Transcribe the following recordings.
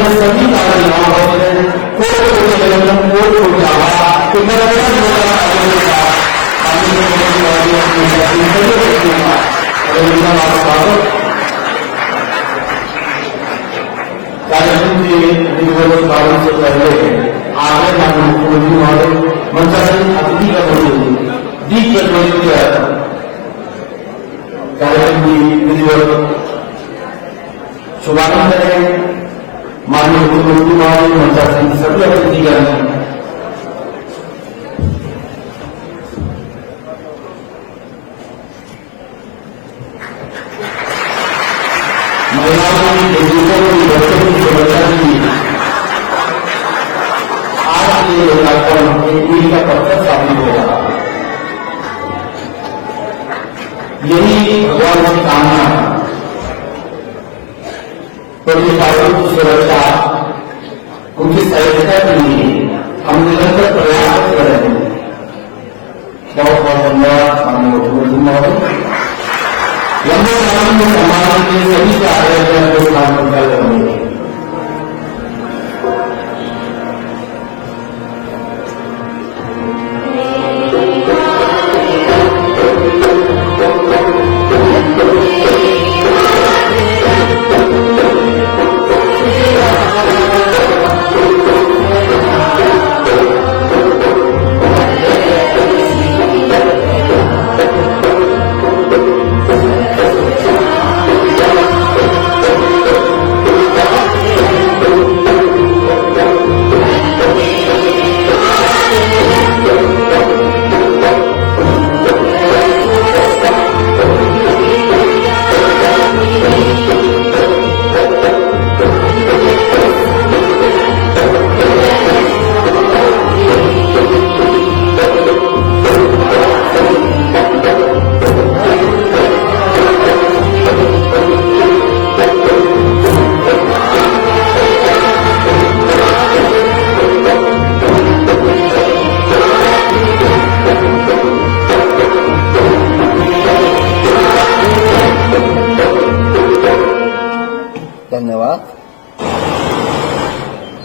में सभी कार्यक्रम होते हैं, कोट जावा कार्यक्रम के निर्वहन कारण से पहले आगे माननीय मुख्यमंत्री महोदय मंचासीन अतिथि का दीप प्रज्वलित किया कार्यक्रम की विधिवत शुभारंभ करें। माननीय मुख्यमंत्री महोदय मंचासीन सभी अतिथिगण महिलाओं की बुजुर्गों की बच्चों की सुरक्षा के लिए आज ये कार्यक्रम एक मील का पत्थर साबित होगा। यही भगवान की कामना तो ये कार्यक्रम की सुरक्षा उनकी सहायता के लिए हम निरंतर प्रयास कर रहे हैं। बहुत बहुत धन्यवाद माननीय मुख्यमंत्री महोदय। लंबे समय में सम्मान के सभी से आग्रह कर काम कर रहे हैं।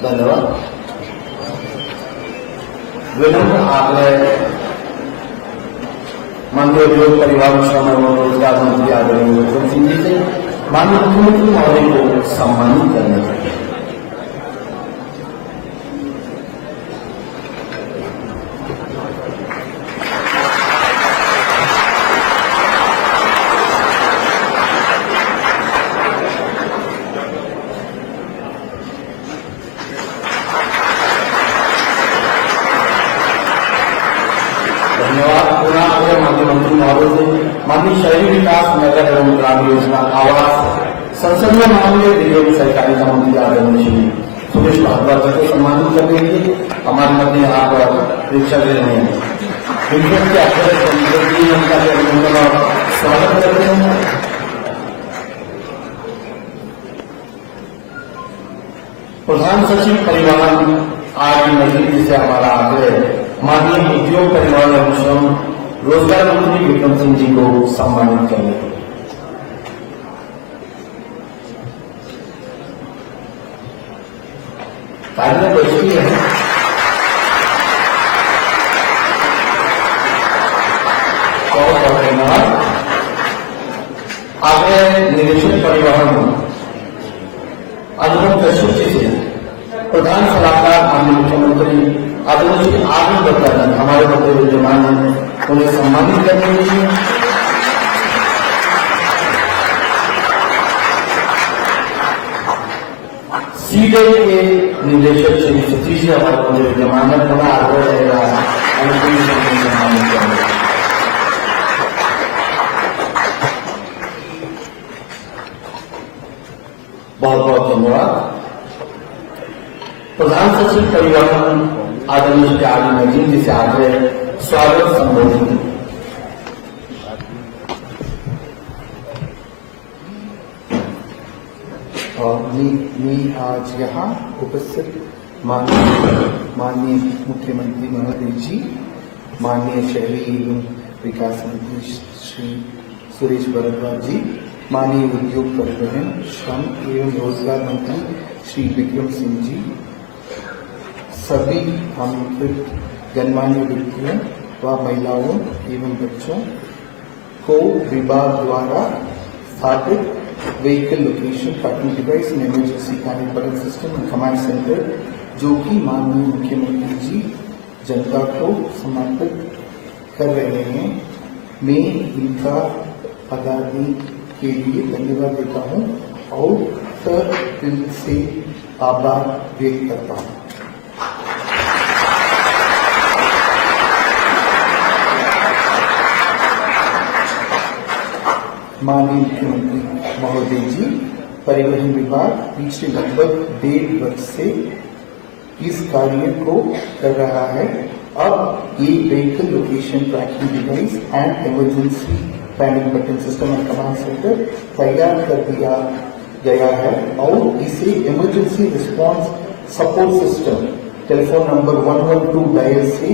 धन्यवाद। विभिन्न आग्रह माननीय उद्योग परिवहन श्रम एवं रोजगार मंत्री आदरणीय उत्तम सिंह जी से माननीय मुख्यमंत्री महोदय को सम्मानित करना चाहिए। धन्यवाद। पुनः माननीय मंत्री महोदय से माननीय शहरी विकास नगर एवं ग्राम योजना आवास संसदीय मामले दिल्ली एवं सहकारिता मंत्री आदरणीय श्री सुरेश भारद्वाज को सम्मानित करने के लिए हमारे मध्य यहाँ पर परीक्षा दे रहे हैं। के अध्यक्ष उनका अभिनंदन और स्वागत करते हैं। प्रधान सचिव परिवहन आज नई दिल्ली से हमारा आग्रह माननीय उद्योग परिवहन एवं श्रम रोजगार मंत्री विक्रम सिंह जी को सम्मानित करने के लिए। कार्य बैठकी है। बहुत बहुत धन्यवाद। आग्रह निदेशक परिवहन अनुपम कश्यप जी से प्रधान सलाहकार माननीय मुख्यमंत्री आदरणीय आनंद बत्ता जी हमारे मध्य विद्यमान हैं, उन्हें सम्मानित करने के लिए। सीडे के निदेशक श्री सतीश जी हमारे मध्य विद्यमान है, पुनः आग्रह रहेगा सम्मानित करने। बहुत बहुत धन्यवाद। प्रधान सचिव परिवहन आदरणीय श्री आर नजीम जी से आग्रह स्वागत संबोधन। मी आज यहाँ उपस्थित माननीय मुख्यमंत्री महोदय जी, माननीय शहरी एवं विकास मंत्री श्री सुरेश भारद्वाज जी, माननीय उद्योग परिवहन श्रम एवं रोजगार मंत्री श्री विक्रम सिंह जी, सभी आमंत्रित गणमान्य व्यक्तियों व महिलाओं एवं बच्चों को विभाग द्वारा स्थापित vehicle location tracking device and emergency panic button system and command centre जो कि माननीय मुख्यमंत्री जी जनता को समर्पित कर रहे हैं, मैं इनका अदानी के लिए धन्यवाद देता हूं और दिल से आभार व्यक्त करता हूं। माननीय मुख्यमंत्री महोदय जी, परिवहन विभाग पिछले लगभग 1.5 वर्ष से इस कार्य को कर रहा है। अब ये vehicle location tracking device and emergency panic button system and command centre तैयार कर दिया गया है और इसे emergency response support system telephone number 112 dial से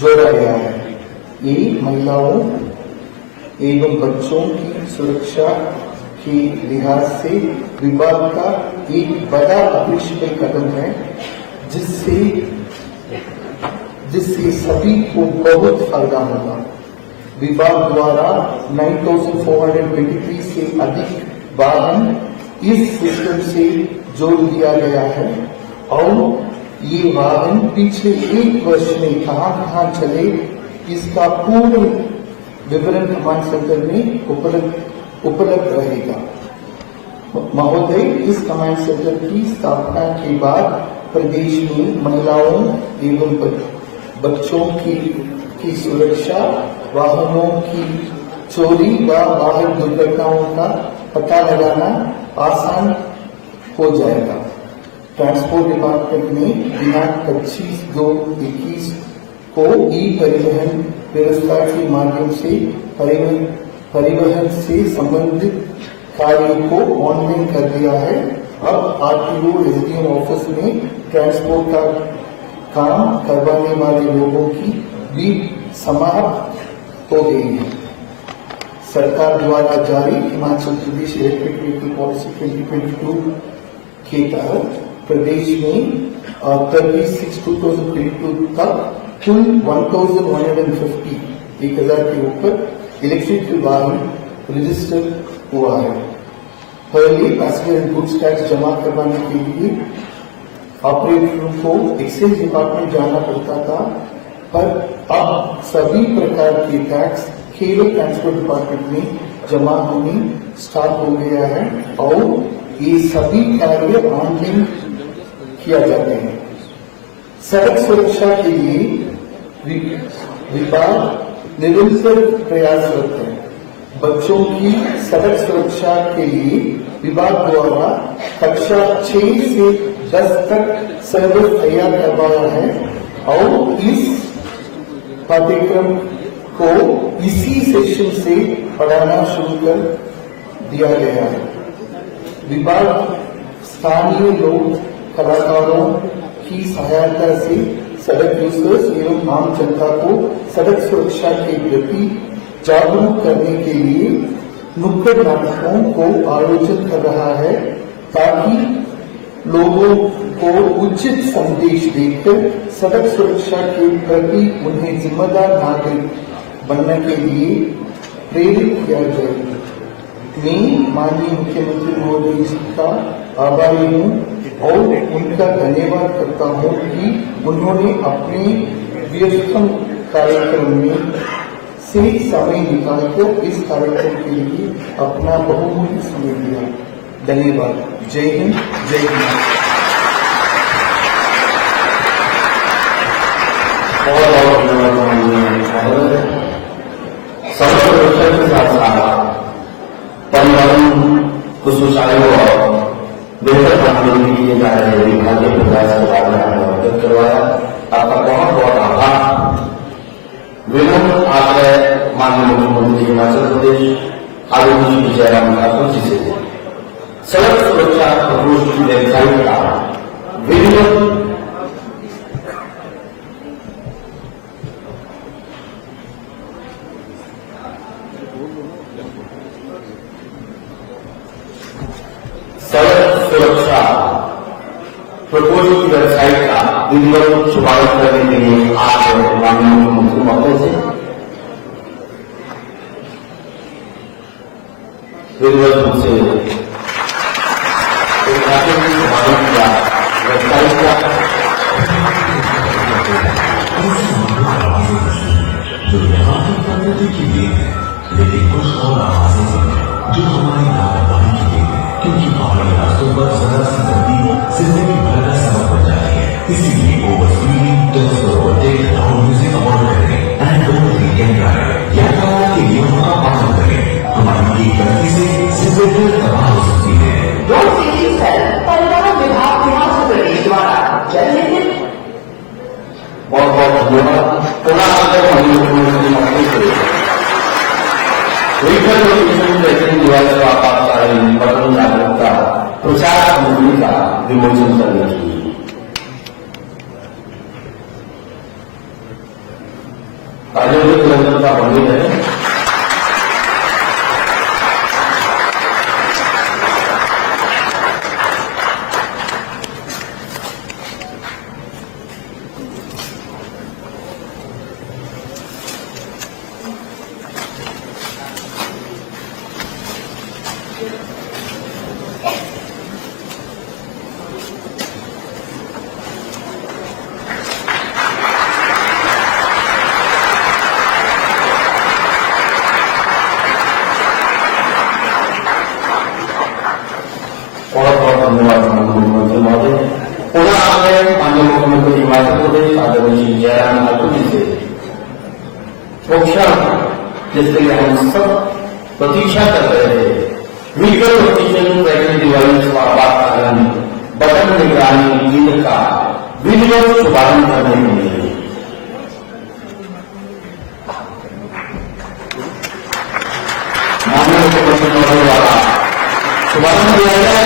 जोड़ा गया है। ये महिलाओं एवं बच्चों की सुरक्षा के लिहाज से विभाग का एक बड़ा अपेक्षित कदम है, जिससे सभी को बहुत फायदा होगा। विभाग द्वारा 9,423 से अधिक वाहन इस सिस्टम से जोड़ दिया गया है और ये वाहन पिछले 1 वर्ष में कहां चले इसका पूर्ण विवरण कमांड सेंटर में उपलब्ध रहेगा। महोदय, इस कमांड सेंटर की स्थापना के बाद प्रदेश में महिलाओं एवं बच्चों की सुरक्षा, वाहनों की चोरी व वाहन दुर्घटनाओं का पता लगाना आसान हो जाएगा। ट्रांसपोर्ट डिपार्टमेंट ने दिनांक 25/2/21 को ई परिवहन व्यवस्था के माध्यम से परिवहन से संबंधित कार्य को ऑनलाइन कर दिया है। अब आरटीओ एसडीएम ऑफिस में ट्रांसपोर्ट का काम करवाने वाले लोगों की भी समाप्त हो गई है। सरकार द्वारा जारी Himachal Pradesh electric vehicle policy 2022 के तहत प्रदेश में 36/2022 तक कुल 1,000 के ऊपर इलेक्ट्रिक वाहन रजिस्टर हुआ है। पहले पैसेंजर एंड गुड्स टैक्स जमा करवाने के लिए ऑपरेटरों को एक्साइज डिपार्टमेंट जाना पड़ता था, पर अब सभी प्रकार के टैक्स केवल ट्रांसपोर्ट डिपार्टमेंट में जमा होने स्टार्ट हो गया है और ये सभी कार्य ऑनलाइन किया जाते हैं। सड़क सुरक्षा के लिए विभाग निरंतर प्रयासरत है। बच्चों की सड़क सुरक्षा के लिए विभाग द्वारा कक्षा 6 से 10 तक सिलेबस तैयार करवाया है और इस पाठ्यक्रम को इसी सेशन से पढ़ाना शुरू कर दिया गया है। विभाग स्थानीय लोक कलाकारों की सहायता से सड़क यूजर्स एवं आम जनता को सड़क सुरक्षा के प्रति जागरूक करने के लिए नुक्कड़ नाटकों को आयोजित कर रहा है, ताकि लोगों को उचित संदेश देकर सड़क सुरक्षा के प्रति उन्हें जिम्मेदार नागरिक बनने के लिए प्रेरित किया जाए। मैं माननीय मुख्यमंत्री महोदय जी का आभारी हूँ और उनका धन्यवाद करता हूँ कि उन्होंने अपने व्यस्तम कार्यक्रम में से समय निकालकर इस कार्यक्रम के लिए अपना बहुमूल्य समय दिया। धन्यवाद। जय हिंद, जय हिंद। सड़क सुरक्षा के साथ साथ परिवहन को सुचारू और बेहतर बनाने के लिए जा रहे विभागीय प्रयास के बारे में हमने अवगत करवाया। आपका बहुत बहुत आभार। विनम्र आग्रह माननीय मुख्यमंत्री हिमाचल प्रदेश आदरणीय श्री जयराम ठाकुर जी से सड़क सुरक्षा प्रकोष्ठ की वेबसाइट का विनियम प्रपोजल की वेबसाइट का विधिवत शुभारंभ करने के लिए आज माननीय मुख्यमंत्री महोदय से विधिवत रूप से शुभारंभ किया वेबसाइट का जो यहाँ की प्रकृति की देन है, लेकिन कुछ और आवाजें हैं जो हमारी लापरवाही की देन है, क्योंकि पहाड़ी रास्तों पर जरा सी गलती जिंदगी भर का सबक बन जाती है। इसीलिए ओवर स्पीडिंग, टर्न्स पर ओवरटेक, लाउड म्यूजिक अवॉइड करें and don't drink and drive. यातायात के नियमों का पालन करें। हमारी एक गलती से जिंदगी तबाह हो सकती है। रोड सेफ्टी सेल परिवहन विभाग हिमाचल प्रदेश द्वारा चलिए बहुत बहुत धन्यवाद। पुनः मुख्यमंत्री महोदय से व्हीकल लोकेशन ट्रैकिंग डिवाइस का आपातकालीन बटन जागरूकता प्रचार सामग्री का विमोचन करने की आयोजित निरंतरता बनी है। बहुत बहुत धन्यवाद मुख्यमंत्री महोदय। पुनः आपने माननीय मुख्यमंत्री हिमाचल प्रदेश आदरणीय श्री जयराम ठाकुर जी से पोषण जिसके लिए हम सब प्रतीक्षा कर रहे थे, व्हीकल लोकेशन ट्रैकिंग डिवाइस का आपातकालीन बटन निगरानी केंद्र का विधिवत शुभारंभ करने के लिए माननीय मुख्यमंत्री महोदय द्वारा शुभारंभ किया गया।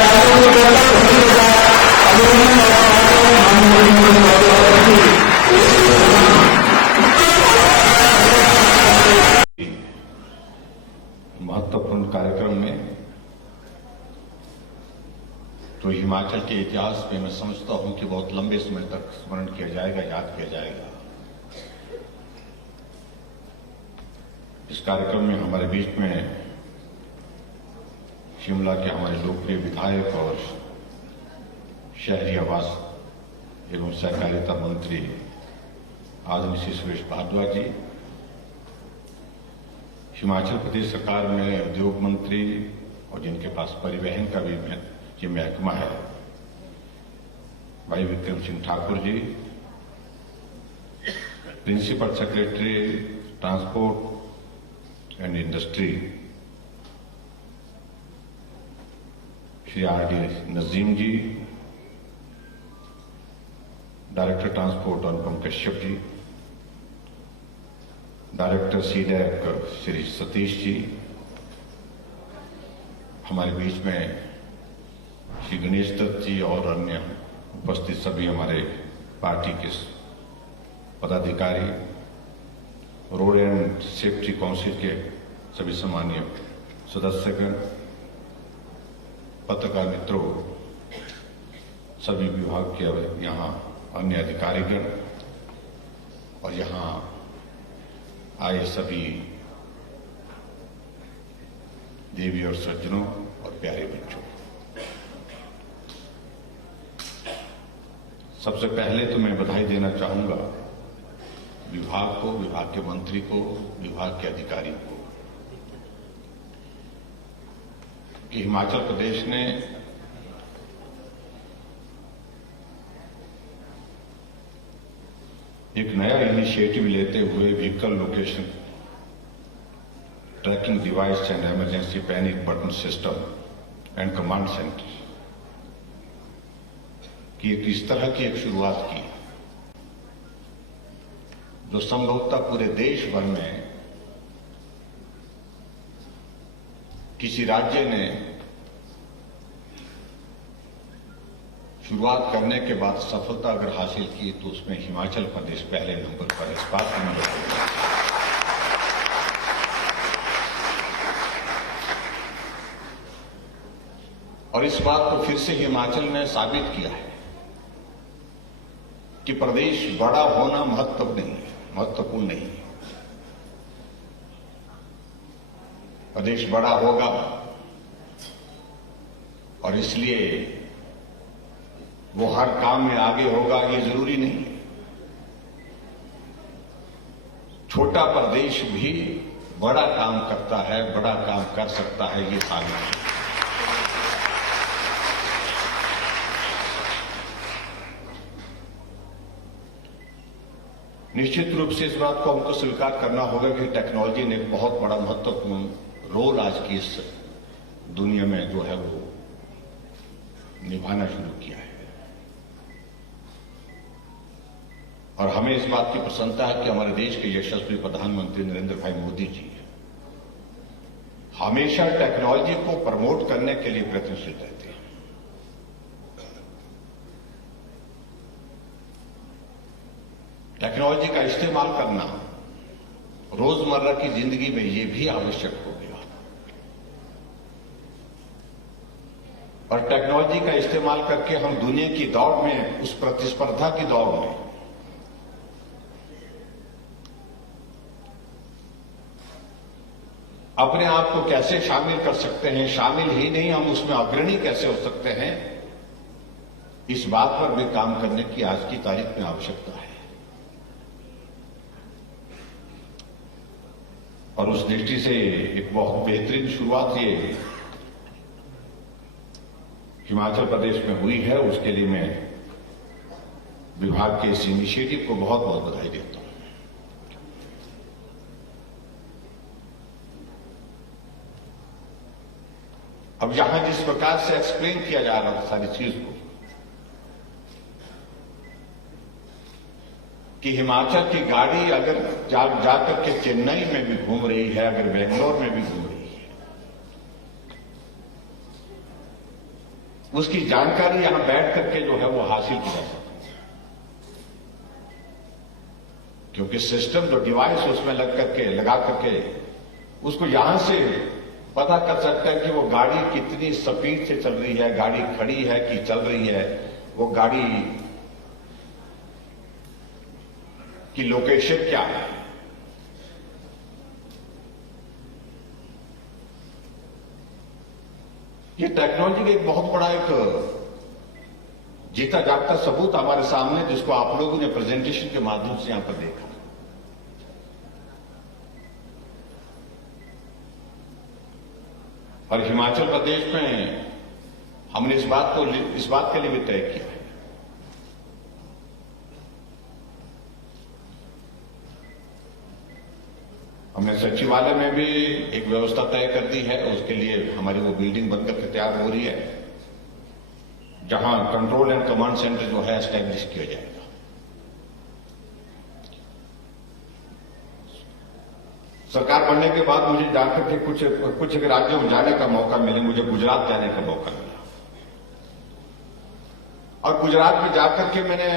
महत्वपूर्ण कार्यक्रम में तो हिमाचल के इतिहास में मैं समझता हूं कि बहुत लंबे समय तक स्मरण किया जाएगा, याद किया जाएगा। इस कार्यक्रम में हमारे बीच में शिमला के हमारे लोकप्रिय विधायक और शहरी आवास एवं सहकारिता मंत्री आदरणीय श्री सुरेश भारद्वाज जी, हिमाचल प्रदेश सरकार में उद्योग मंत्री और जिनके पास परिवहन का भी ये महकमा है, भाई Vikram Singh Thakur ji, principal secretary transport and industry Shri R D. Nazim ji, director transport Anupam Kashyap ji, director CDAC Shri Satish ji, हमारे बीच में श्री गणेश दत्त जी और अन्य उपस्थित सभी हमारे पार्टी के पदाधिकारी, रोड एंड सेफ्टी काउंसिल के सभी सम्मानीय सदस्यगण, पत्रकार मित्रों, सभी विभाग के यहाँ अन्य अधिकारीगण और यहाँ आए सभी देवी और सज्जनों और प्यारे बच्चों, सबसे पहले तो मैं बधाई देना चाहूंगा विभाग को, विभाग के मंत्री को, विभाग के अधिकारी को कि हिमाचल प्रदेश ने एक नया इनिशिएटिव लेते हुए vehicle location tracking device and emergency panic button system and command centre की इस तरह की एक शुरुआत की जो संभवतः पूरे देश भर में किसी राज्य ने शुरुआत करने के बाद सफलता अगर हासिल की तो उसमें हिमाचल प्रदेश पहले नंबर पर इस बात को मैं बताऊंगा। और इस बात को फिर से हिमाचल ने साबित किया है कि प्रदेश बड़ा होना महत्वपूर्ण नहीं है। प्रदेश बड़ा होगा और इसलिए वो हर काम में आगे होगा, ये जरूरी नहीं है। छोटा प्रदेश भी बड़ा काम करता है, बड़ा काम कर सकता है, ये साबित है। निश्चित रूप से इस बात को हमको स्वीकार करना होगा कि टेक्नोलॉजी ने एक बहुत बड़ा महत्वपूर्ण रोल आज की इस दुनिया में जो है वो निभाना शुरू किया है। और हमें इस बात की प्रसन्नता है कि हमारे देश के यशस्वी प्रधानमंत्री नरेंद्र भाई मोदी जी हमेशा टेक्नोलॉजी को प्रमोट करने के लिए प्रयत्नशील रहते हैं। टेक्नोलॉजी का इस्तेमाल करना रोजमर्रा की जिंदगी में ये भी आवश्यक हो गया और टेक्नोलॉजी का इस्तेमाल करके हम दुनिया की दौड़ में, उस प्रतिस्पर्धा की दौड़ में अपने आप को कैसे शामिल कर सकते हैं, शामिल ही नहीं हम उसमें अग्रणी कैसे हो सकते हैं, इस बात पर भी काम करने की आज की तारीख में आवश्यकता है। और उस दृष्टि से एक बहुत बेहतरीन शुरुआत ये हिमाचल प्रदेश में हुई है, उसके लिए मैं विभाग के इस इनिशिएटिव को बहुत बहुत बधाई देता हूं। अब यहां जिस प्रकार से एक्सप्लेन किया जा रहा था सारी चीज को कि हिमाचल की गाड़ी अगर जाकर के चेन्नई में भी घूम रही है, अगर बेंगलोर में भी घूम रही है, उसकी जानकारी यहां बैठ करके जो है वो हासिल की जा सकती है, क्योंकि सिस्टम जो डिवाइस उसमें लगा करके उसको यहां से पता कर सकता है कि वो गाड़ी कितनी स्पीड से चल रही है, गाड़ी खड़ी है कि चल रही है, वो गाड़ी की लोकेशन क्या है। ये टेक्नोलॉजी का एक बहुत बड़ा एक जीता जागता सबूत हमारे सामने, जिसको आप लोगों ने प्रेजेंटेशन के माध्यम से यहां पर देखा। और हिमाचल प्रदेश में हमने इस बात के लिए भी तय किया है हमने सचिवालय में भी एक व्यवस्था तय कर दी है। उसके लिए हमारी वो बिल्डिंग बनकर के तैयार हो रही है, जहां कंट्रोल एंड कमांड सेंटर जो है एस्टैब्लिश किया जाएगा। सरकार बनने के बाद मुझे जाकर के कुछ राज्यों में जाने का मौका मिले, मुझे गुजरात जाने का मौका मिला और गुजरात में जाकर के मैंने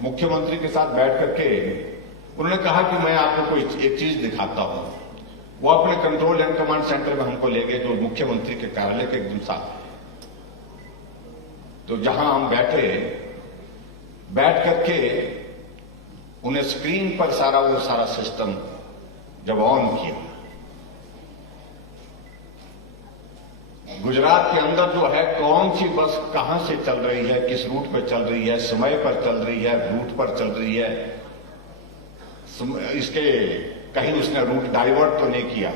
मुख्यमंत्री के साथ बैठ करके उन्होंने कहा कि मैं आपको एक चीज दिखाता हूं। वो अपने कंट्रोल एंड कमांड सेंटर में हमको ले गए, जो मुख्यमंत्री के कार्यालय के एकदम साथ है। तो जहां हम बैठ करके उन्हें स्क्रीन पर वो सारा सिस्टम जब ऑन किया, गुजरात के अंदर जो है कौन सी बस कहां से चल रही है, किस रूट पर चल रही है, समय पर चल रही है, रूट पर चल रही है, इसके कहीं उसने रूट डाइवर्ट तो नहीं किया,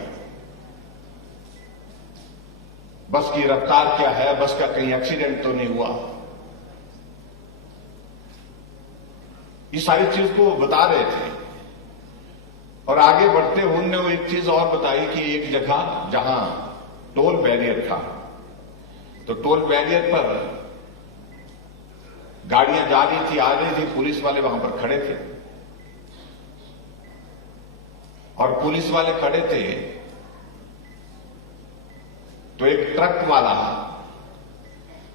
बस की रफ्तार क्या है, बस का कहीं एक्सीडेंट तो नहीं हुआ, ये सारी चीज को बता रहे थे। और आगे बढ़ते हुए उन्होंने वो एक चीज और बताई कि एक जगह जहां टोल बैरियर था, तो टोल बैरियर पर गाड़ियां जा रही थी, आ रही थी, पुलिस वाले वहां पर खड़े थे और पुलिस वाले खड़े थे तो एक ट्रक वाला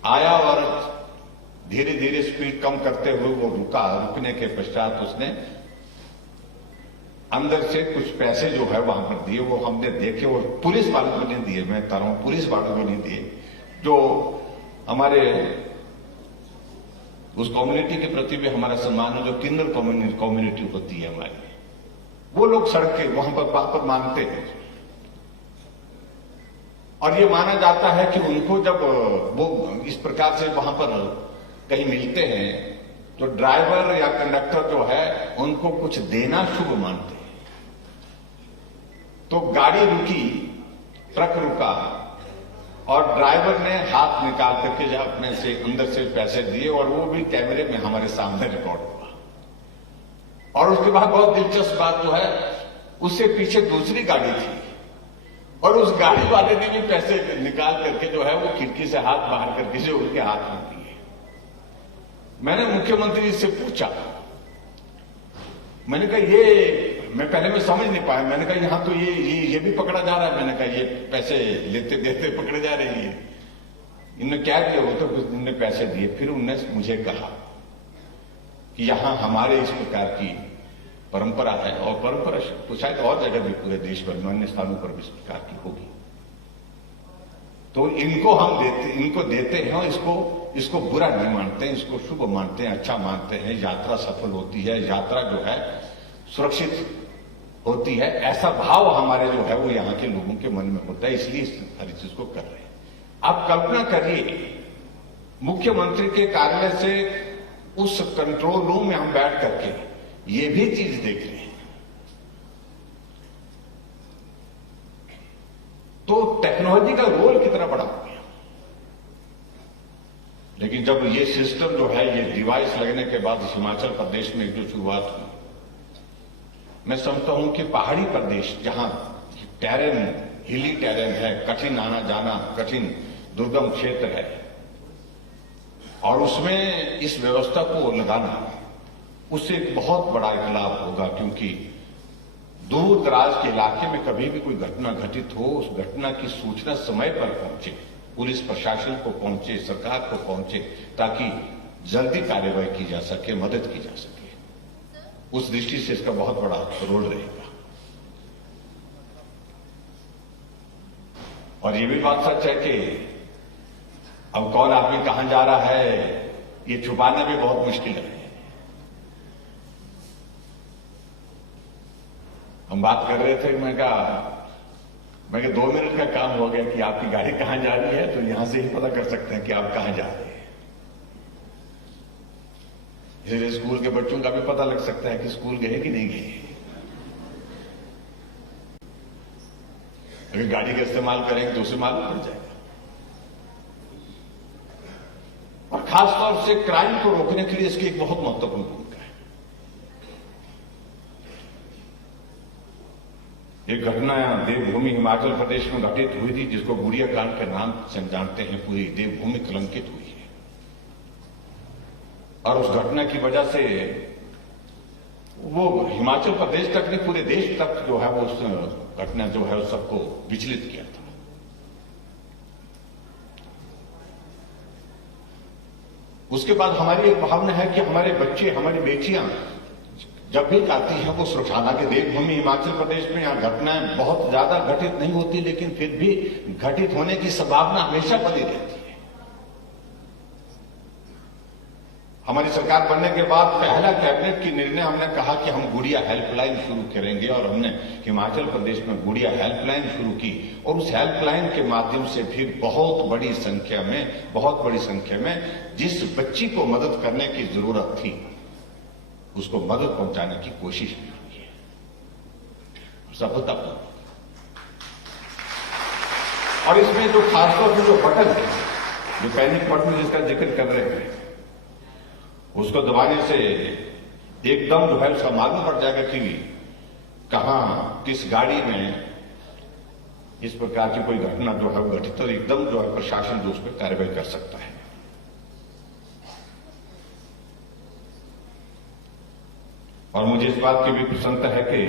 आया और धीरे धीरे स्पीड कम करते हुए वो रुका। रुकने के पश्चात उसने अंदर से कुछ पैसे जो है वहां पर दिए, वो हमने देखे, वो पुलिस वालों को नहीं दिए, मैं कह रहा हूं पुलिस वालों को नहीं दिए, जो हमारे उस कम्युनिटी के प्रति भी हमारा सम्मान है, जो किन्नर कम्युनिटी होती है हमारी, वो लोग सड़क के वहां पर मानते हैं। और ये माना जाता है कि उनको जब वो इस प्रकार से वहां पर कहीं मिलते हैं तो ड्राइवर या कंडक्टर जो है उनको कुछ देना शुभ मानते हैं। तो गाड़ी रुकी, ट्रक रुका और ड्राइवर ने हाथ निकाल करके जब अपने से अंदर से पैसे दिए और वो भी कैमरे में हमारे सामने रिकॉर्ड हुआ। और उसके बाद बहुत दिलचस्प बात जो है, उससे पीछे दूसरी गाड़ी थी और उस गाड़ी वाले ने भी पैसे निकाल करके जो है वो खिड़की से हाथ बाहर करके जो उनके हाथ में दिए। मैंने मुख्यमंत्री से पूछा, मैंने कहा ये मैं पहले में समझ नहीं पाया, मैंने कहा यहां तो ये भी पकड़ा जा रहा है। मैंने कहा ये पैसे लेते देते पकड़े जा रहे हैं। इन्होंने क्या किया, वो तो कुछ इनने पैसे दिए। फिर उन्होंने मुझे कहा कि यहां हमारे इस प्रकार की परंपरा है और परंपरा तो शायद और जगह भी पूरे देश भर में अन्य स्थानों पर भी इस प्रकार की होगी। तो इनको देते हैं और इसको बुरा नहीं मानते हैं, इसको शुभ मानते हैं, अच्छा मानते हैं। यात्रा सफल होती है, यात्रा जो है सुरक्षित होती है, ऐसा भाव हमारे जो है वो यहाँ के लोगों के मन में होता है, इसलिए इस हर चीज को कर रहे हैं। आप कल्पना करिए, मुख्यमंत्री के कार्यालय से उस कंट्रोल रूम में हम बैठ करके ये भी चीज देख रहे हैं। तो टेक्नोलॉजी का रोल कितना बड़ा हो गया। लेकिन जब ये सिस्टम जो है, ये डिवाइस लगने के बाद हिमाचल प्रदेश में जो शुरुआत हुई, मैं समझता हूं कि पहाड़ी प्रदेश जहां टेरेन, हिली टेरेन है, कठिन आना जाना, कठिन दुर्गम क्षेत्र है, और उसमें इस व्यवस्था को लगाना, उससे एक बहुत बड़ा एक लाभ होगा। क्योंकि दूर दराज के इलाके में कभी भी कोई घटना घटित हो, उस घटना की सूचना समय पर पहुंचे, पुलिस प्रशासन को पहुंचे, सरकार को पहुंचे, ताकि जल्दी कार्रवाई की जा सके, मदद की जा सके। उस दृष्टि से इसका बहुत बड़ा रोल रहेगा। और ये भी बात सच है कि अब कौन आदमी कहां जा रहा है, ये छुपाना भी बहुत मुश्किल है। हम बात कर रहे थे, मैं कहा 2 मिनट का काम हो गया कि आपकी गाड़ी कहां जा रही है, तो यहां से ही पता कर सकते हैं कि आप कहां जा रहे हैं। इसलिए स्कूल के बच्चों का भी पता लग सकता है कि स्कूल गए कि नहीं गए। अगर गाड़ी का इस्तेमाल करेंगे तो उसे मालूम पड़ जाएगा। और खासतौर से क्राइम को रोकने के लिए इसकी एक बहुत महत्वपूर्ण भूमिका है। एक घटना देवभूमि हिमाचल प्रदेश में घटित हुई थी, जिसको गुड़िया कांड के नाम से जानते हैं। पूरी देवभूमि कलंकित हुई है और उस घटना की वजह से वो हिमाचल प्रदेश तक नहीं, पूरे देश तक जो है वो उस घटना जो है उस सबको विचलित किया था। उसके बाद हमारी एक भावना है कि हमारे बच्चे, हमारी बेटियां जब भी जाती हैं वो सुरक्षा, हालांकि देवभूमि हिमाचल प्रदेश में यहां घटनाएं बहुत ज्यादा घटित नहीं होती, लेकिन फिर भी घटित होने की संभावना हमेशा बनी रहती है। हमारी सरकार बनने के बाद पहला कैबिनेट की निर्णय हमने कहा कि हम गुड़िया हेल्पलाइन शुरू करेंगे, और हमने हिमाचल प्रदेश में गुड़िया हेल्पलाइन शुरू की। और उस हेल्पलाइन के माध्यम से भी बहुत बड़ी संख्या में जिस बच्ची को मदद करने की जरूरत थी उसको मदद पहुंचाने की कोशिश भी हुई है, सफलतापूर्वक। और इसमें जो खासतौर से जो बटन है, जो पैनिक बटन जिसका जिक्र कर रहे हैं, उसको दबाने से एकदम जो है उसका मालूम पड़ जाएगा कि कहां, किस गाड़ी में इस प्रकार की कोई घटना जो है वो घटित, तो एकदम जो है प्रशासन जो उस पर कार्रवाई कर सकता है। और मुझे इस बात की भी प्रसन्नता है कि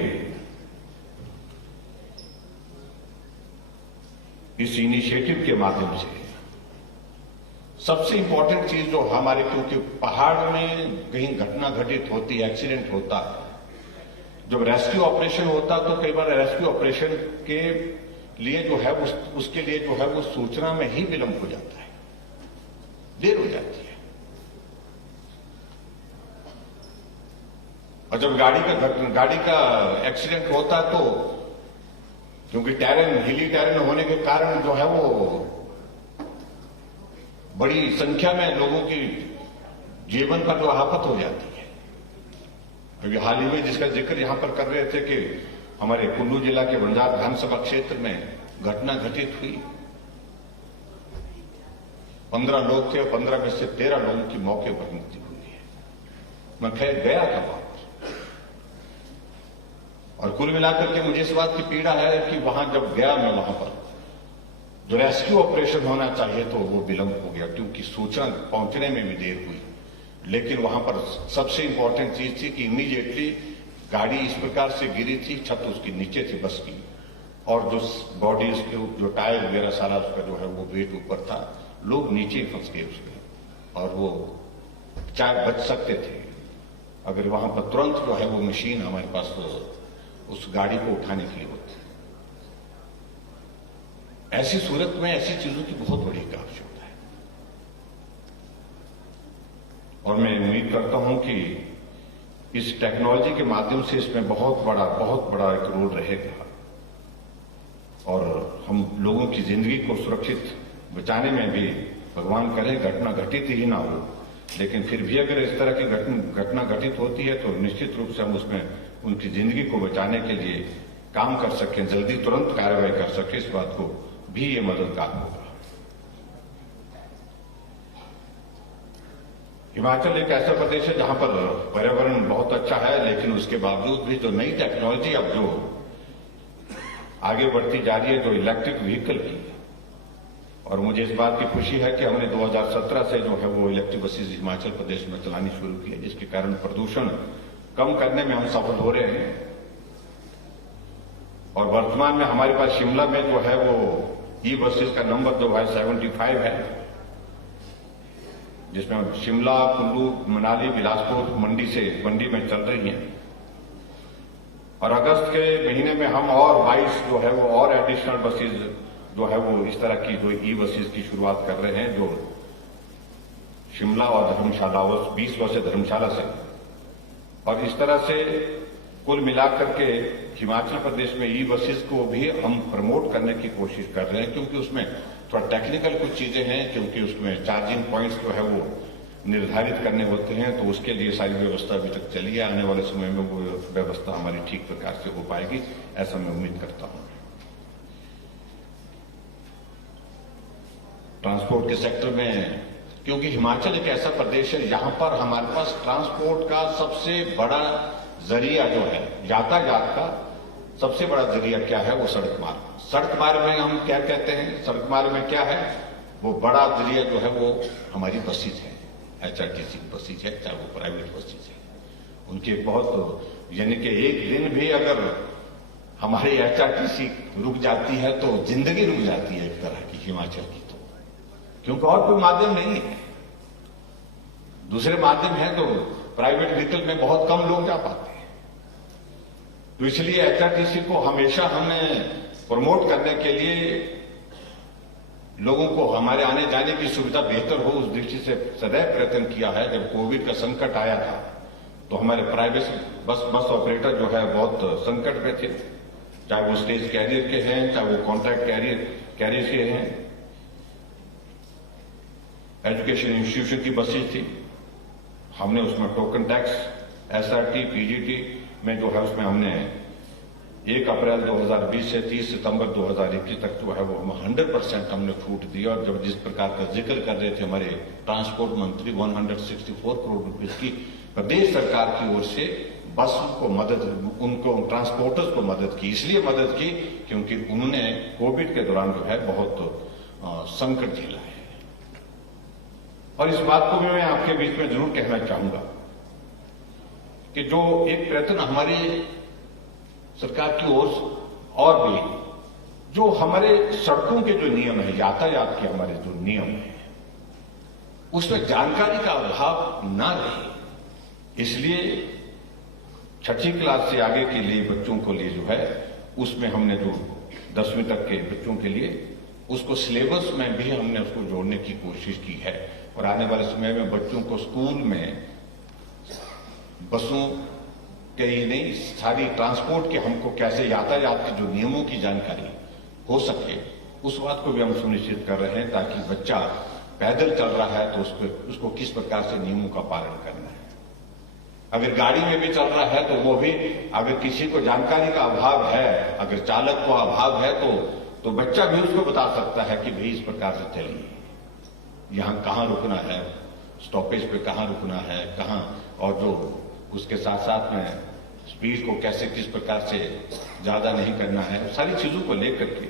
इस इनिशिएटिव के माध्यम से सबसे इंपॉर्टेंट चीज जो हमारे, क्योंकि पहाड़ में कहीं घटना घटित होती है, एक्सीडेंट होता है, जब रेस्क्यू ऑपरेशन होता तो कई बार रेस्क्यू ऑपरेशन के लिए जो है उसके लिए जो है वो सूचना में ही विलंब हो जाता है, देर हो जाती है। और जब गाड़ी का एक्सीडेंट होता तो क्योंकि हिली टेरेन होने के कारण जो है वो बड़ी संख्या में लोगों की जीवन पर जो आफत हो जाती है। क्योंकि हाल ही में जिसका जिक्र यहां पर कर रहे थे कि हमारे कुल्लू जिला के बंजार विधानसभा क्षेत्र में घटना घटित हुई, 15 लोग थे और 15 में से 13 लोगों की मौके पर मृत्यु हुई है। मैं खैर गया था वहां और कुल मिलाकर के मुझे इस बात की पीड़ा है कि वहां जब गया मैं वहां पर जो रेस्क्यू ऑपरेशन होना चाहिए तो वो विलंब हो गया क्योंकि सूचना पहुंचने में भी देर हुई। लेकिन वहां पर सबसे इंपॉर्टेंट चीज थी कि इमीडिएटली गाड़ी इस प्रकार से गिरी थी, छत उसकी नीचे थी बस की, और जो बॉडी उसके जो टायर वगैरह सारा उसका जो है वो वेट ऊपर था, लोग नीचे फंस गए उसके और वो चाहे बच सकते थे अगर वहां पर तुरंत जो है वो मशीन हमारे पास उस गाड़ी को उठाने के लिए होती। ऐसी सूरत में ऐसी चीजों की बहुत बड़ी आवश्यकता है और मैं उम्मीद करता हूं कि इस टेक्नोलॉजी के माध्यम से इसमें बहुत बड़ा एक रोल रहेगा और हम लोगों की जिंदगी को सुरक्षित बचाने में भी भगवान करे घटना घटित ही ना हो, लेकिन फिर भी अगर इस तरह की घटना घटित होती है तो निश्चित रूप से हम उसमें उनकी जिंदगी को बचाने के लिए काम कर सकें, जल्दी तुरंत कार्रवाई कर सकें, इस बात को भी ये मददगार होगा। हिमाचल एक ऐसा प्रदेश है जहां पर पर्यावरण बहुत अच्छा है, लेकिन उसके बावजूद भी जो नई टेक्नोलॉजी अब जो आगे बढ़ती जा रही है, जो इलेक्ट्रिक व्हीकल की, और मुझे इस बात की खुशी है कि हमने 2017 से जो है वो इलेक्ट्रिक बसेज हिमाचल प्रदेश में चलानी शुरू की है, जिसके कारण प्रदूषण कम करने में हम सफल हो रहे हैं। और वर्तमान में हमारे पास शिमला में जो है वो ई बसेस का नंबर जो है 75 है, जिसमें शिमला, कुल्लू, मनाली, बिलासपुर, मंडी में चल रही हैं। और अगस्त के महीने में हम और 22 जो है वो और एडिशनल बसेज जो है वो इस तरह की जो ई बसेज की शुरुआत कर रहे हैं, जो शिमला और धर्मशाला, 20 बसें धर्मशाला से, और इस तरह से कुल मिलाकर के हिमाचल प्रदेश में ई बसेस को भी हम प्रमोट करने की कोशिश कर रहे हैं, क्योंकि उसमें थोड़ा टेक्निकल कुछ चीजें हैं, क्योंकि उसमें चार्जिंग पॉइंट्स जो है वो निर्धारित करने होते हैं, तो उसके लिए सारी व्यवस्था अभी तक चली है। आने वाले समय में वो व्यवस्था हमारी ठीक प्रकार से हो पाएगी, ऐसा मैं उम्मीद करता हूं। ट्रांसपोर्ट के सेक्टर में, क्योंकि हिमाचल एक ऐसा प्रदेश है जहां पर हमारे पास ट्रांसपोर्ट का सबसे बड़ा जरिया जो है, यातायात का सबसे बड़ा जरिया क्या है, वो सड़क मार्ग। सड़क मार्ग में हम क्या कहते हैं, सड़क मार्ग में क्या है, वो बड़ा जरिया जो है वो हमारी बसेज है, HRTC बसेज है, चाहे वो प्राइवेट बसेज है। उनके बहुत, यानी कि एक दिन भी अगर हमारी HRTC रुक जाती है तो जिंदगी रुक जाती है एक तरह की हिमाचल की, तो क्योंकि और कोई माध्यम नहीं है। दूसरे माध्यम है तो प्राइवेट व्हीकल में बहुत कम लोग जा पाते हैं, तो इसलिए HRTC को हमेशा हमने प्रमोट करने के लिए लोगों को हमारे आने जाने की सुविधा बेहतर हो, उस दृष्टि से सदैव प्रयत्न किया है। जब कोविड का संकट आया था तो हमारे प्राइवेट बस ऑपरेटर जो है बहुत संकट में थे, चाहे वो स्टेज कैरियर के हैं, चाहे वो कॉन्ट्रैक्ट कैरियर के हैं। एजुकेशन इंस्टीट्यूशन की बसेज थी, हमने उसमें टोकन टैक्स, SRT, PGT में जो है उसमें हमने 1 अप्रैल 2020 से 30 सितंबर 2021 तक जो है वो 100% हमने छूट दी। और जब जिस प्रकार का जिक्र कर रहे थे हमारे ट्रांसपोर्ट मंत्री, 164 करोड़ रुपए की प्रदेश सरकार की ओर से बसों को मदद, उनको ट्रांसपोर्टर्स को मदद की, इसलिए मदद की क्योंकि उन्होंने कोविड के दौरान जो है बहुत संकट झेला है। और इस बात को भी मैं आपके बीच में जरूर कहना चाहूंगा कि जो एक प्रयत्न हमारी सरकार की ओर और भी, जो हमारे सड़कों के जो नियम है, यातायात के हमारे जो नियम है, उसमें जानकारी का अभाव ना रहे, इसलिए 6ठी क्लास से आगे के लिए बच्चों को लिए जो है उसमें हमने जो 10वीं तक के बच्चों के लिए उसको सिलेबस में भी हमने उसको जोड़ने की कोशिश की है। और आने वाले समय में बच्चों को स्कूल में बसों के ही नहीं, सारी ट्रांसपोर्ट के हमको कैसे यातायात के जो नियमों की जानकारी हो सके, उस बात को भी हम सुनिश्चित कर रहे हैं, ताकि बच्चा पैदल चल रहा है तो उसको किस प्रकार से नियमों का पालन करना है। अगर गाड़ी में भी चल रहा है तो वो भी, अगर किसी को जानकारी का अभाव है, अगर चालक को अभाव है तो बच्चा भी उसको बता सकता है कि भाई इस प्रकार से चलिए, यहां कहां रुकना है, स्टॉपेज पे कहां रुकना है, कहां, और जो उसके साथ साथ में स्पीड को कैसे किस प्रकार से ज्यादा नहीं करना है, सारी चीजों को लेकर के,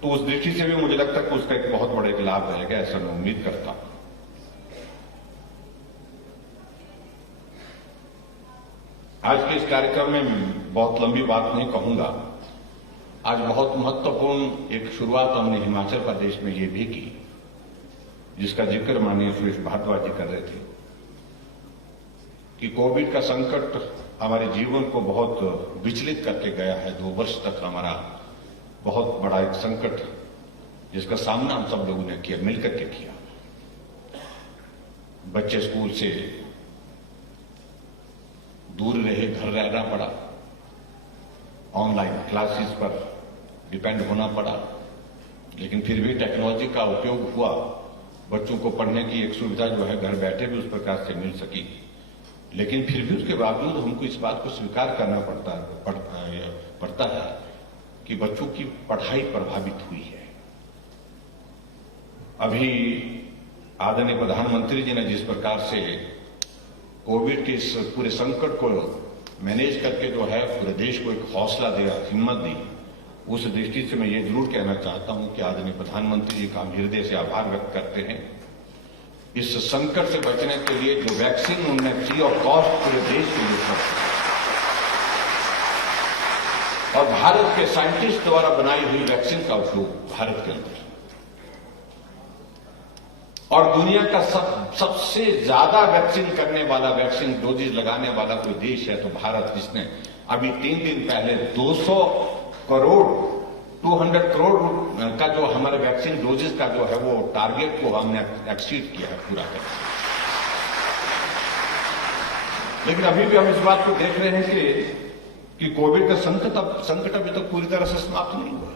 तो उस दृष्टि से भी मुझे लगता है कि उसका एक बहुत बड़ा एक लाभ रहेगा, ऐसा मैं उम्मीद करता हूं। आज के इस कार्यक्रम में बहुत लंबी बात नहीं कहूंगा। आज बहुत महत्वपूर्ण एक शुरुआत हमने हिमाचल प्रदेश में ये भी की, जिसका जिक्र माननीय सुरेश भारद्वाज जी कर रहे थे, कि कोविड का संकट हमारे जीवन को बहुत विचलित करके गया है। 2 वर्ष तक हमारा बहुत बड़ा एक संकट, जिसका सामना हम सब लोगों ने किया, मिलकर के किया। बच्चे स्कूल से दूर रहे, घर रहना पड़ा, ऑनलाइन क्लासेस पर डिपेंड होना पड़ा, लेकिन फिर भी टेक्नोलॉजी का उपयोग हुआ। बच्चों को पढ़ने की एक सुविधा जो है घर बैठे भी उस प्रकार से मिल सकी, लेकिन फिर भी उसके बावजूद हमको इस बात को स्वीकार करना पड़ता है कि बच्चों की पढ़ाई प्रभावित हुई है। अभी आदरणीय प्रधानमंत्री जी ने जिस प्रकार से कोविड के इस पूरे संकट को मैनेज करके जो है पूरे देश को एक हौसला दिया, हिम्मत दी, उस दृष्टि से मैं ये जरूर कहना चाहता हूं कि आदरणीय प्रधानमंत्री जी का हम हृदय से आभार व्यक्त करते हैं। इस संकट से बचने के लिए जो वैक्सीन उन्होंने फ्री ऑफ कॉस्ट पूरे देश के लिए और भारत के साइंटिस्ट द्वारा बनाई हुई वैक्सीन का उपयोग भारत के अंदर, और दुनिया का सबसे ज्यादा वैक्सीन करने वाला, वैक्सीन डोजेज लगाने वाला कोई देश है तो भारत, जिसने अभी 3 दिन पहले 200 करोड़ का जो हमारे वैक्सीन डोजेज का जो है वो टारगेट को हमने एक्सीड किया है, पूरा कर। लेकिन अभी भी हम इस बात को देख रहे हैं कि कोविड का संकट अभी तक पूरी तरह से समाप्त नहीं हुआ,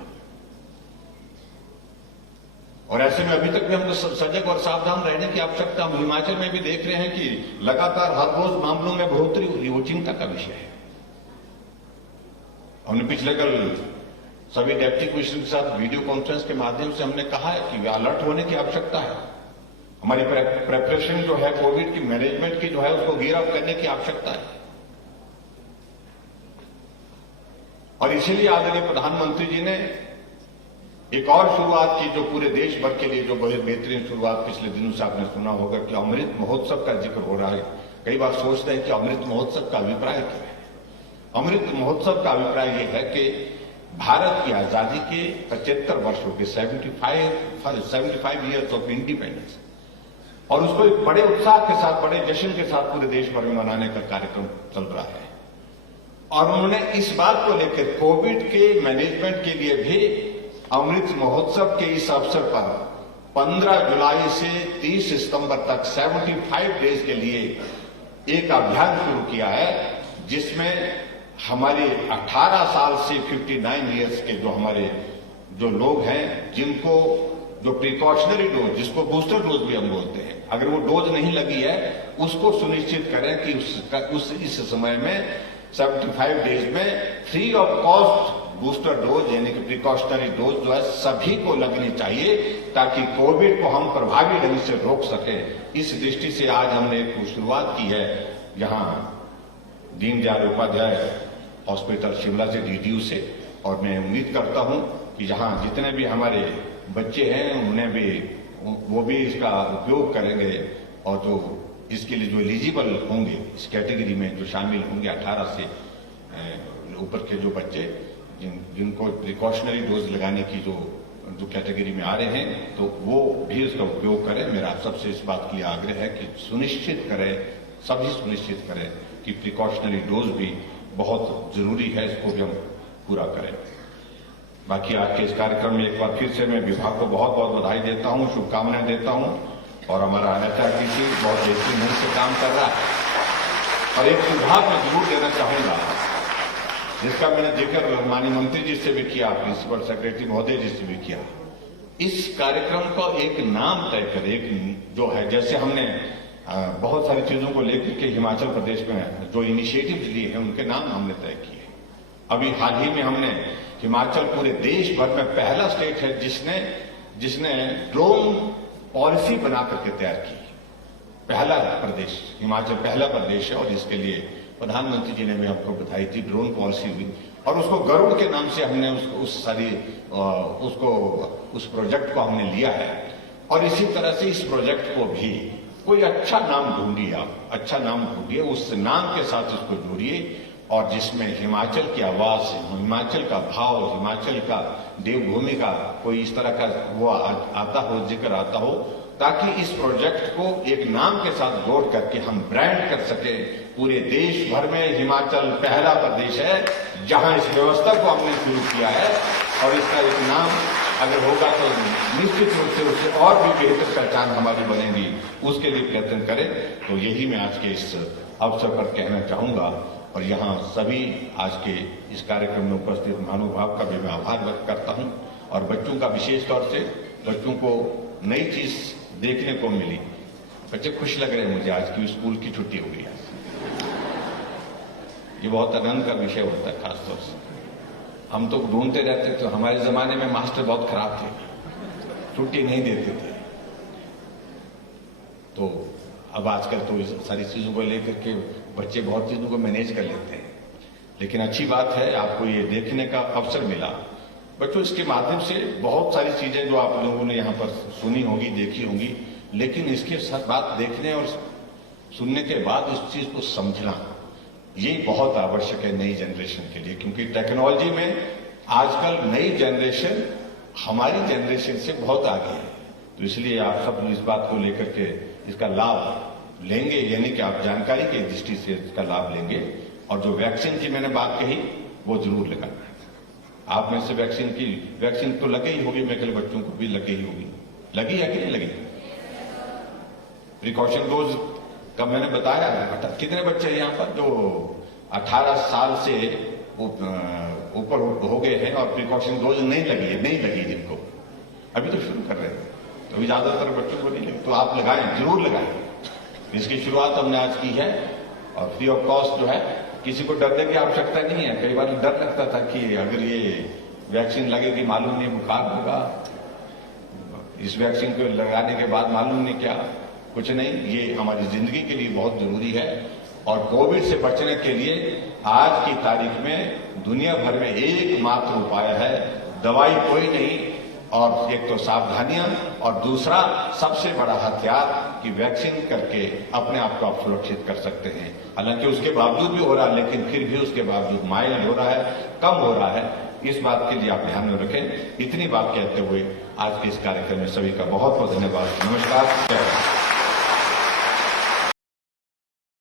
और ऐसे में अभी तक भी हमको सजग और सावधान रहने की आवश्यकता। हम हिमाचल में भी देख रहे हैं कि लगातार हर रोज मामलों में बढ़ोतरी हो रही है, वो चिंता का विषय है। हमने पिछले कल सभी डिप्टी कमिश्नर के साथ वीडियो कॉन्फ्रेंस के माध्यम से हमने कहा है कि अलर्ट होने की आवश्यकता है। हमारी प्रेपरेशन जो है कोविड की मैनेजमेंट की जो है उसको गियर अप करने की आवश्यकता है, और इसीलिए आदरणीय प्रधानमंत्री जी ने एक और शुरुआत की, जो पूरे देश भर के लिए जो बहुत बेहतरीन शुरुआत पिछले दिनों से आपने सुना होगा कि अमृत महोत्सव का जिक्र हो रहा है। कई बार सोचते हैं कि अमृत महोत्सव का अभिप्राय क्या है। अमृत महोत्सव का अभिप्राय यह है कि भारत की आजादी के 75 वर्ष हो गए, 75 ईयर्स ऑफ इंडिपेंडेंस, और उसको एक बड़े उत्साह के साथ, बड़े जश्न के साथ पूरे देश भर में मनाने का कार्यक्रम चल रहा है। और उन्होंने इस बात को लेकर कोविड के मैनेजमेंट के लिए भी अमृत महोत्सव के इस अवसर पर 15 जुलाई से 30 सितंबर तक 75 डेज के लिए एक अभियान शुरू किया है, जिसमें हमारे 18 साल से 59 ईयर्स के जो हमारे जो लोग हैं, जिनको जो प्रिकॉशनरी डोज, जिसको बूस्टर डोज भी हम बोलते हैं, अगर वो डोज नहीं लगी है उसको सुनिश्चित करें कि इस समय में 75 डेज में free of cost booster dose यानी कि प्रिकॉशनरी डोज जो है सभी को लगनी चाहिए, ताकि कोविड को हम प्रभावी ढंग से रोक सके। इस दृष्टि से आज हमने एक शुरुआत की है, यहाँ दीनदयाल उपाध्याय हॉस्पिटल शिमला से, डीडीयू से, और मैं उम्मीद करता हूं कि यहाँ जितने भी हमारे बच्चे हैं उन्हें भी, वो भी इसका उपयोग करेंगे, और जो इसके लिए जो एलिजिबल होंगे, इस कैटेगरी में जो शामिल होंगे 18 से ऊपर के जो बच्चे जिनको प्रिकॉशनरी डोज लगाने की जो कैटेगरी में आ रहे हैं, तो वो भी इसका उपयोग करें। मेरा आप सबसे इस बात के लिए आग्रह है कि सुनिश्चित करें, सभी सुनिश्चित करें कि प्रिकॉशनरी डोज भी बहुत जरूरी है, इसको भी हम पूरा करें। बाकी आज के इस कार्यक्रम में एक बार फिर से मैं विभाग को बहुत बहुत बधाई देता हूं, शुभकामनाएं देता हूं, और हमारा एचआरटीसी बहुत बेहतरीन ढंग से काम कर रहा है। और एक सुझाव मैं जरूर देना चाहूंगा, जिसका मैंने जिक्र माननीय मंत्री जी से भी किया, प्रिंसिपल सेक्रेटरी महोदय जी से भी किया। इस कार्यक्रम का एक नाम तय करें, एक जो है, जैसे हमने बहुत सारी चीजों को लेकर के हिमाचल प्रदेश में जो इनिशिएटिव लिए हैं उनके नाम हमने तय किए। अभी हाल ही में हमने हिमाचल पूरे देश भर में पहला स्टेट है जिसने ड्रोन पॉलिसी बना करके तैयार की। पहला प्रदेश, हिमाचल पहला प्रदेश है, और इसके लिए प्रधानमंत्री जी ने भी हमको बताई थी ड्रोन पॉलिसी हुई, और उसको गरुड़ के नाम से हमने उस प्रोजेक्ट को हमने लिया है। और इसी तरह से इस प्रोजेक्ट को भी कोई अच्छा नाम ढूंढिए, आप अच्छा नाम ढूंढिए, उस नाम के साथ उसको जोड़िए, और जिसमें हिमाचल की आवाज, हिमाचल का भाव, हिमाचल का देवभूमि का कोई इस तरह का वो आता हो, जिक्र आता हो, ताकि इस प्रोजेक्ट को एक नाम के साथ जोड़ करके हम ब्रांड कर सके पूरे देश भर में। हिमाचल पहला प्रदेश है जहां इस व्यवस्था को हमने शुरू किया है, और इसका एक नाम अगर होगा तो निश्चित रूप से उससे और भी बेहतर पहचान हमारी बनेगी, उसके लिए प्रयत्न करें। तो यही मैं आज के इस अवसर पर कहना चाहूंगा, और यहाँ सभी आज के इस कार्यक्रम में उपस्थित महानुभाव का भी मैं आभार व्यक्त करता हूँ, और बच्चों का विशेष तौर से, बच्चों को नई चीज देखने को मिली, बच्चे खुश लग रहे हैं मुझे आज की स्कूल की छुट्टी हो गई। ये बहुत आनंद का विषय होता है, खासतौर से हम तो ढूंढते रहते थे, हमारे जमाने में मास्टर बहुत खराब थे, छुट्टी नहीं देते थे। तो अब आजकल तो इस सारी चीजों को लेकर के बच्चे बहुत चीजों को मैनेज कर लेते हैं, लेकिन अच्छी बात है आपको ये देखने का अवसर मिला। बच्चों, इसके माध्यम से बहुत सारी चीजें जो आप लोगों ने यहाँ पर सुनी होगी, देखी होंगी, लेकिन इसके साथ बात देखने और सुनने के बाद इस चीज को समझना, ये बहुत आवश्यक है नई जनरेशन के लिए, क्योंकि टेक्नोलॉजी में आजकल नई जनरेशन हमारी जनरेशन से बहुत आगे है। तो इसलिए आप सब इस बात को लेकर के इसका लाभ लेंगे, यानी कि आप जानकारी की दृष्टि से इसका लाभ लेंगे। और जो वैक्सीन की मैंने बात कही वो जरूर लगाना। आप में से वैक्सीन तो लगे ही होगी, मेरे ख्याल बच्चों को भी लगे ही होगी। लगी है कि नहीं लगी? प्रिकॉशन डोज का मैंने बताया, कितने बच्चे यहाँ पर जो 18 साल से ऊपर हो गए हैं और प्रिकॉशन डोज नहीं लगी जिनको, अभी तो शुरू कर रहे हैं, तो अभी ज्यादातर बच्चों को नहीं लगी, तो आप लगाएं, जरूर लगाएं। इसकी शुरुआत हमने आज की है, और फ्री ऑफ कॉस्ट जो है, किसी को डरने की आवश्यकता नहीं है। कई बार डर लगता था कि अगर ये वैक्सीन लगेगी मालूम नहीं बुखार होगा, इस वैक्सीन को लगाने के बाद मालूम नहीं क्या, कुछ नहीं। ये हमारी जिंदगी के लिए बहुत जरूरी है, और कोविड से बचने के लिए आज की तारीख में दुनिया भर में एकमात्र उपाय है, दवाई कोई नहीं, और एक तो सावधानियां, और दूसरा सबसे बड़ा हथियार कि वैक्सीन करके अपने आप को आप सुरक्षित कर सकते हैं। हालांकि उसके बावजूद भी हो रहा है, लेकिन फिर भी उसके बावजूद माइल्ड हो रहा है, कम हो रहा है। इस बात के लिए आप ध्यान में रखें। इतनी बात कहते हुए आज के इस कार्यक्रम में सभी का बहुत बहुत धन्यवाद। नमस्कार।